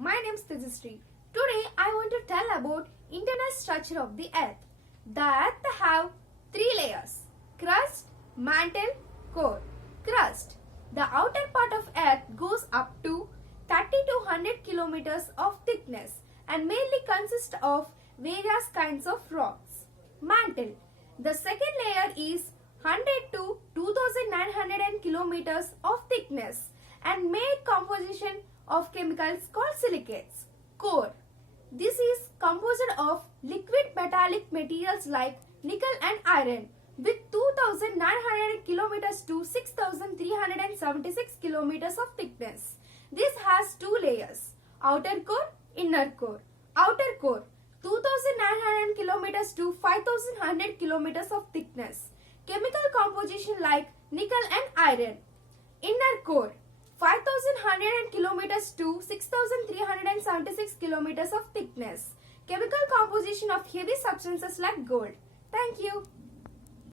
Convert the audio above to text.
my name is Tejasri. Today I want to tell about internal structure of the earth. The earth have three layers: crust, mantle, core. Crust. The outer part of earth goes up to 30 to 100 kilometers of thickness and mainly consists of various kinds of rocks. Mantle. The second layer is 100 to 2900 kilometers of thickness and made composition of chemicals called silicates. Core. This is composed of liquid metallic materials like nickel and iron with 2900 kilometers to 6376 kilometers of thickness. This has two layers: outer core, inner core. Outer core 2900 kilometers to 5100 kilometers of thickness. Chemical composition like nickel and iron. Inner core 5100 kilometers to 6376 kilometers of thickness. Chemical composition of heavy substances like gold. Thank you.